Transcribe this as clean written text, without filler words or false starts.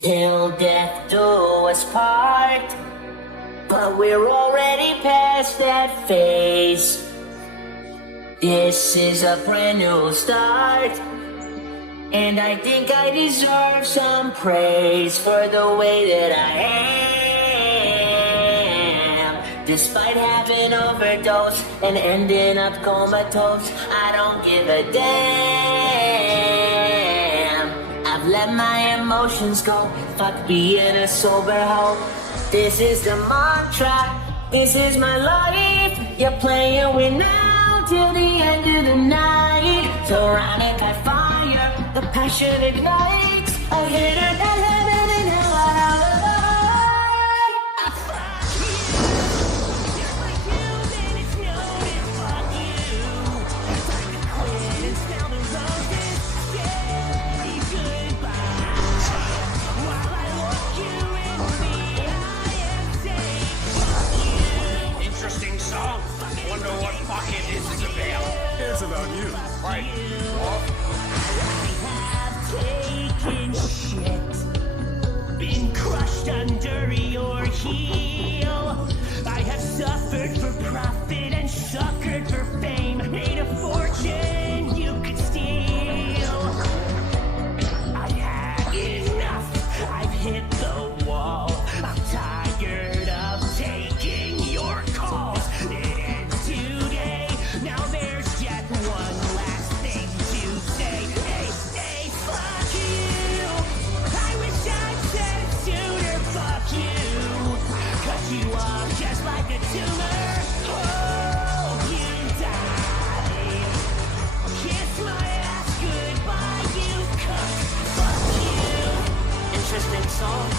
Till death do us part, but we're already past that phase. This is a brand new start, and I think I deserve some praise for the way that I am. Despite having overdosed and ending up comatose, I don't give a damn. I've let my emotions go, fuck being a sober hoe. This is the mantra, this is my life. You're playing with now till the end of the night. Surrounded by fire, the passion ignites. A hitter that heaven and hell out of the light. Fuck you. Just like you, then it's no, then fuck you. Time to quit and smell the roses. Say goodbye. While I look you in the eye and say, fuck you. Interesting song. Wonder what fucking this is about. It's about you. Right. Have taken shit, been crushed under your heel. I have suffered for profit and suckered for fame, made a fortune you could steal. I had enough, I've hit the wall. I'm tired of taking your calls. It ends today, now there's just one last thing to say. Hey, fuck you. I wish I'd said it sooner, fuck you. Cut you off just like a tumor. Oh, you died. Kiss my ass goodbye, you cunt. Fuck you. Interesting song.